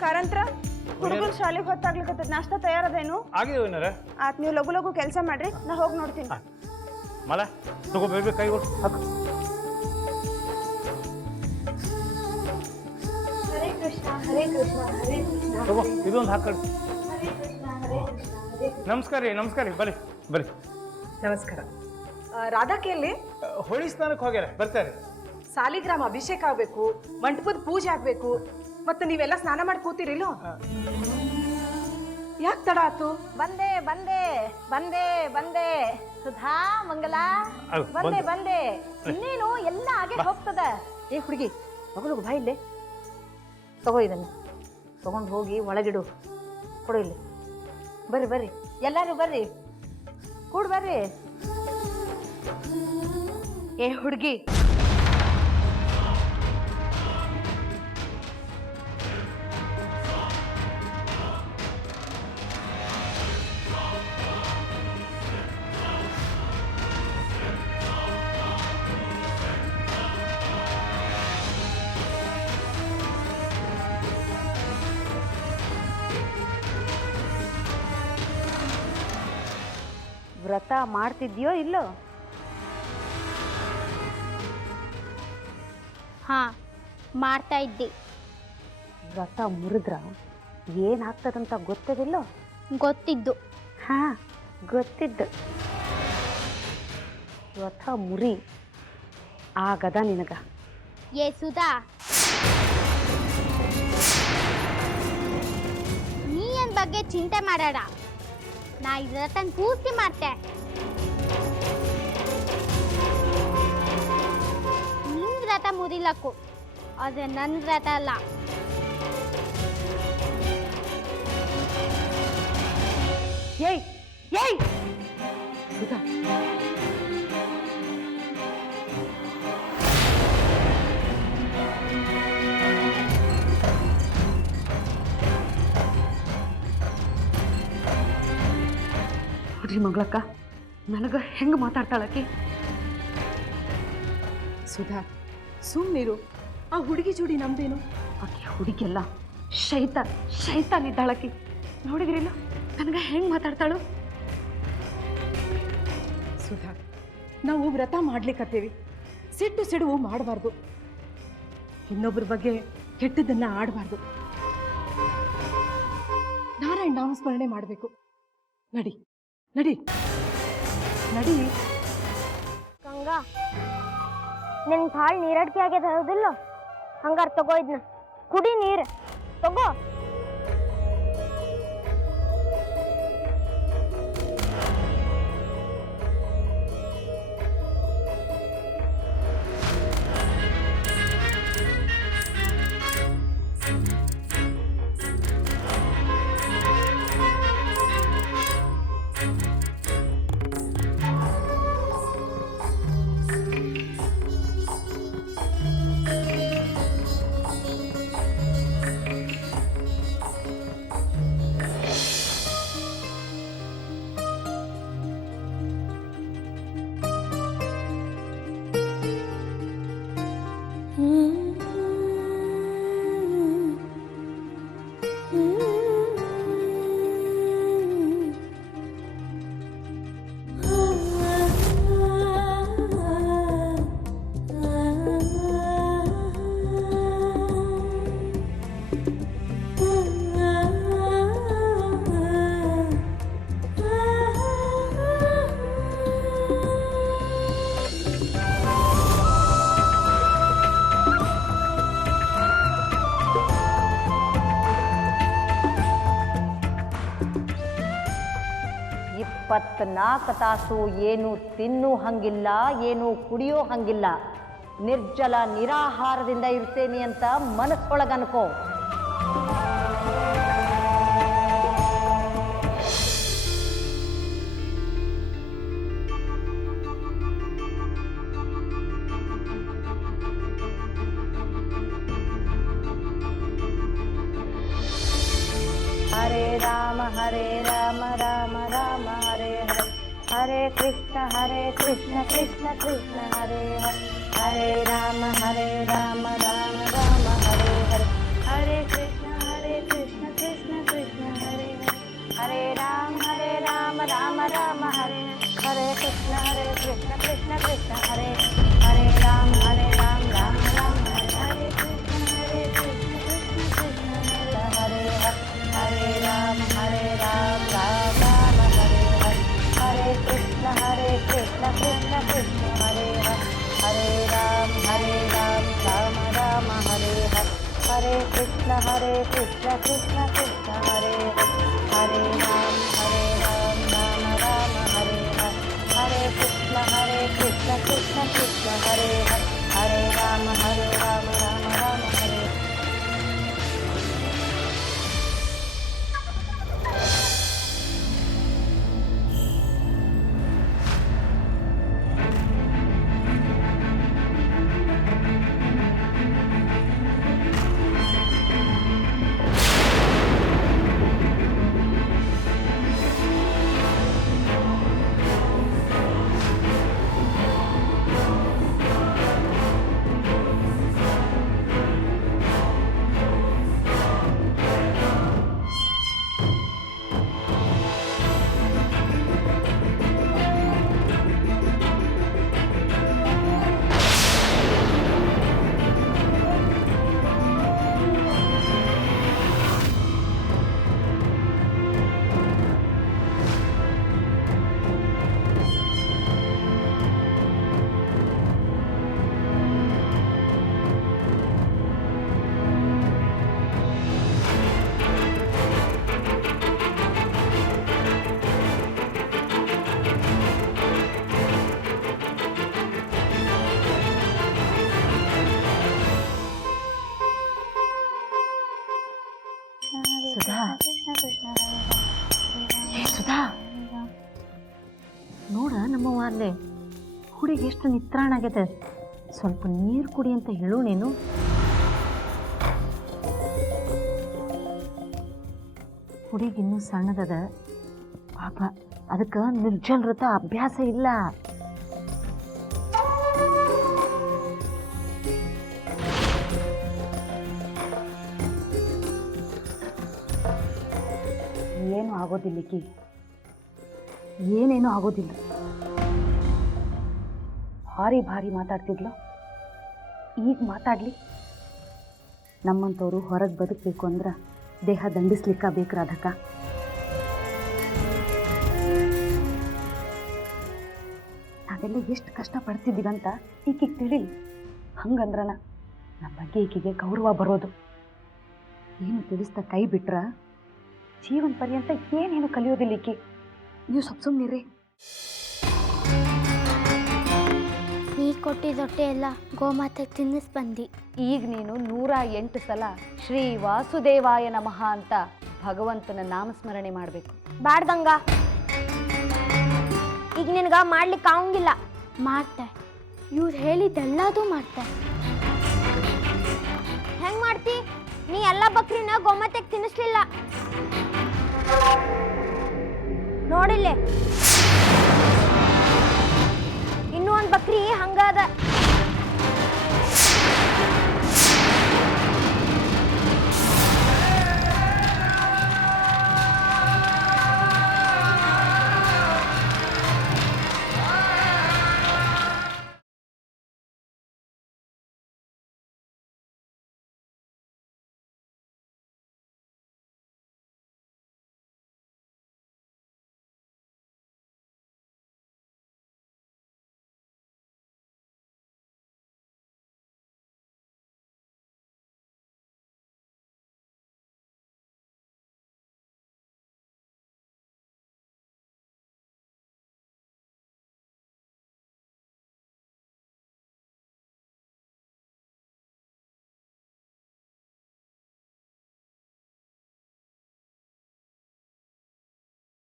ಕಾರಂತ್ರ ಹುಡುಗರು ಶಾಲೆಗೆ ಹೊತ್ತಾಗ್ಲಿಕ್ಕೆ ನಾಷ್ಟ ತಯಾರದೇನು ಆಗಿದೇವನಾರ ಆತ್ ನೀವು ಲಘು ಲಘು ಕೆಲಸ ಮಾಡ್ರಿ ನಾ ಹೋಗಿ ನೋಡ್ತೀನಿ ಮಲ ತಗೋ ಬೇಗ ಕೈ ಕೊಡು ಹಾಕು ಹರೇ ಕೃಷ್ಣ ಹರೇ ಕೃಷ್ಣ ಹರೇ ಕೃಷ್ಣ ತಗೋ ಇದೊಂದು ಹಾಕೊಳ್ಳಿ ನಮಸ್ಕಾರ ರೀ ಬರ್ರಿ ಬರ್ರಿ ನಮಸ್ಕಾರ ರಾಧಾಕೆಯಲ್ಲಿ ಹೋಳಿ ಸ್ನಾನಕ್ಕೆ ಹೋಗ್ಯಾರ ಬರ್ತಾರೆ ಸಾಲಿಗ್ರಾಮ ಅಭಿಷೇಕ ಆಗ್ಬೇಕು ಮಂಟಪದ ಪೂಜೆ ಆಗ್ಬೇಕು ಮತ್ತೆ ನೀವೆಲ್ಲ ಸ್ನಾನ ಮಾಡಿ ಕೂತಿರಿಲ್ಲೋ ಯಾಕೆ ತಡ ಆತು ಬಂದೆ ಬಂದೆ ಬಂದೆ ಬಂದೆ ಸುಧಾ ಮಂಗಲ ಬಂದೆ ಬಂದೆ ಇನ್ನೇನು ಎಲ್ಲ ಹಾಗೆ ಹೋಗ್ತದ ಏ ಹುಡುಗಿ ಮಗಳು ಬಾ ಇಲ್ಲೇ ತಗೋ ಇದನ್ನ ತಗೊಂಡು ಹೋಗಿ ಒಳಗಿಡು ಕೊಡು ಇಲ್ಲಿ ಬರ್ರಿ ಬರ್ರಿ ಎಲ್ಲರೂ ಬರ್ರಿ ಕೂಡ್ ಬರ್ರಿ ಏ ಹುಡುಗಿ ವ್ರತ ಮಾಡ್ತಿದ್ಯೋ ಇಲ್ಲೋ ಹಾ ಮಾಡ್ತಾ ಇದ್ದೆ ವ್ರತ ಮುರಿದ್ರ ಏನಾಗ್ತದಂತ ಗೊತ್ತದಿಲ್ಲೋ ಗೊತ್ತಿದ್ದು ಹಾ ಗೊತ್ತಿದ್ದು ವ್ರತ ಮುರಿ ಆಗದ ನಿನಗ ಏ ಸುಧಾ ನೀ ಏನ್ ಬಗ್ಗೆ ಚಿಂತೆ ಮಾಡಾಡ ನಾ ಈ ವ್ರತನ ಪೂರ್ತಿ ಮಾಡ್ತೆ ನಿನ್ ವ್ರತ ಮುರಿಲಕ್ಕು ಆದ್ರೆ ನನ್ನ ವ್ರತ ಅಲ್ಲ ಏಯ್ ಏಯ್ ಸುಧಾ ನೋಡ್ರಿ ಮಗಳಕ್ಕ ನನಗ ಹೆಂಗ ಮಾತಾಡ್ತಾಳಕಿ ಸುಧಾ ಸುಮ್ಮನಿರು ಆ ಹುಡುಗಿ ಜೋಡಿ ನಮ್ದೇನು ಆಕೆ ಹುಡುಗಿಯಲ್ಲ ಶೈತಾನ್ ಇದ್ದಾಳಕಿ ನೋಡಿದ್ರಿಲ್ಲ ನನಗ ಹೆಂಗ್ ಮಾತಾಡ್ತಾಳು ಸುಧಾ ನಾವು ವ್ರತ ಮಾಡ್ಲಿಕ್ಕತ್ತೇವಿ ಸಿಟ್ಟು ಸಿಡುವು ಮಾಡಬಾರ್ದು ಇನ್ನೊಬ್ಬರ ಬಗ್ಗೆ ಕೆಟ್ಟದನ್ನ ಆಡಬಾರ್ದು ನಾರಾಯಣ ನಾಮಸ್ಮರಣೆ ಮಾಡಬೇಕು ನಡಿ ನಡಿ ನಡಿ ಗಂಗಾ ನಿನ್ ಭಾಳ ನೀರಡಿಕೆ ಆಗ್ಯದ ಹೌದಿಲ್ಲ ಹಂಗಾರ ತಗೋ ಇದನ್ನ ಕುಡಿ ನೀರು ತಗೋ ಇಪ್ಪತ್ನಾಲ್ಕು ತಾಸು ಏನು ತಿನ್ನು ಹಂಗಿಲ್ಲ ಏನು ಕುಡಿಯೋ ಹಂಗಿಲ್ಲ ನಿರ್ಜಲ ನಿರಾಹಾರದಿಂದ ಇರ್ತೇನೆ ಅಂತ ಮನಸ್ಸೊಳಗೆ ಅನ್ಕೋ हरे राम राम राम हरे हरे हरे कृष्ण कृष्ण कृष्ण हरे हरे हरे राम राम राम हरे हरे हरे कृष्ण कृष्ण कृष्ण हरे हरे राम राम राम हरे हरे कृष्ण कृष्ण कृष्ण हरे हरे राम राम राम हरे कृष्ण कृष्ण कृष्ण हरे हरे राम राम राम हरे हरे कृष्ण कृष्ण कृष्ण हरे हरे राम राम राम हरे हरे कृष्ण कृष्ण कृष्ण हरे हरे राम राम राम हरे हरे कृष्ण कृष्ण कृष्ण हरे हरे राम राम राम हरे ಸುಧಾ ಸುಧಾ ನೋಡ ನಮ್ಮವ್ವ ಅಲ್ಲೇ ಹುಡುಗಿ ಎಷ್ಟು ನಿತ್ರಾಣ ಆಗೈತೆ ಸ್ವಲ್ಪ ನೀರು ಕುಡಿ ಅಂತ ಹೇಳು ನೀನು ಹುಡುಗಿ ಇನ್ನೂ ಸಣ್ಣದದ ಪಾಪ ಅದಕ್ಕೆ ನಿರ್ಜಲರತ ಅಭ್ಯಾಸ ಇಲ್ಲ ಏನು ಆಗೋದಿಲ್ಲ ಏನೇನೂ ಆಗೋದಿಲ್ಲ ಭಾರಿ ಮಾತಾಡ್ತಿದ್ಲು ಈಗ ಮಾತಾಡ್ಲಿ ನಮ್ಮಂಥವ್ರು ಹೊರಗೆ ಬದುಕಬೇಕು ಅಂದ್ರೆ ದೇಹ ದಂಡಿಸ್ಲಿಕ್ಕ ಬೇಕು ರಾಧಕ್ಕ ನಾವೆಲ್ಲ ಎಷ್ಟು ಕಷ್ಟಪಡ್ತಿದ್ದೀವಂತ ಈಕಿಗೆ ತಿಳಿಲಿ ಹಂಗಂದ್ರನ ನಮ್ಮ ಬಗ್ಗೆ ಈಕಿಗೆ ಗೌರವ ಬರೋದು ಏನು ತಿಳಿಸ್ತಾ ಕೈ ಬಿಟ್ರ ಜೀವನ ಪರ್ಯಂತ ಏನೇನು ಕಲಿಯೋದಿಲ್ಲ ಈಕಿ ನೀವು ಸುಮ್ಮನಿರಿ ನೀ ಕೊಟ್ಟಿದ್ದೊಟ್ಟೆ ಎಲ್ಲ ಗೋಮಾತೆಗೆ ತಿನ್ನಿಸ್ ಬಂದಿ ಈಗ ನೀನು 108 ಸಲ ಶ್ರೀ ವಾಸುದೇವಾಯ ನಮಃ ಅಂತ ಭಗವಂತನ ನಾಮಸ್ಮರಣೆ ಮಾಡಬೇಕು ಬಾಡ್ದಂಗ ಈಗ ನಿನಗ ಮಾಡ್ಲಿಕ್ಕೆ ಆಗಂಗಿಲ್ಲ ಮಾಡ್ತೆ ಇವ್ರು ಹೇಳಿದ್ದೆಲ್ಲದೂ ಮಾಡ್ತೆ ಹೆಂಗ್ ಮಾಡ್ತಿ ನೀ ಎಲ್ಲ ಬಕ್ರಿನ ಗೋಮಾತೆಗೆ ತಿನ್ನಿಸ್ಲಿಲ್ಲ ನೋಡಿಲ್ಲೇ ಇನ್ನೂ ಒಂದು ಬಕ್ರಿ ಹಂಗಾದ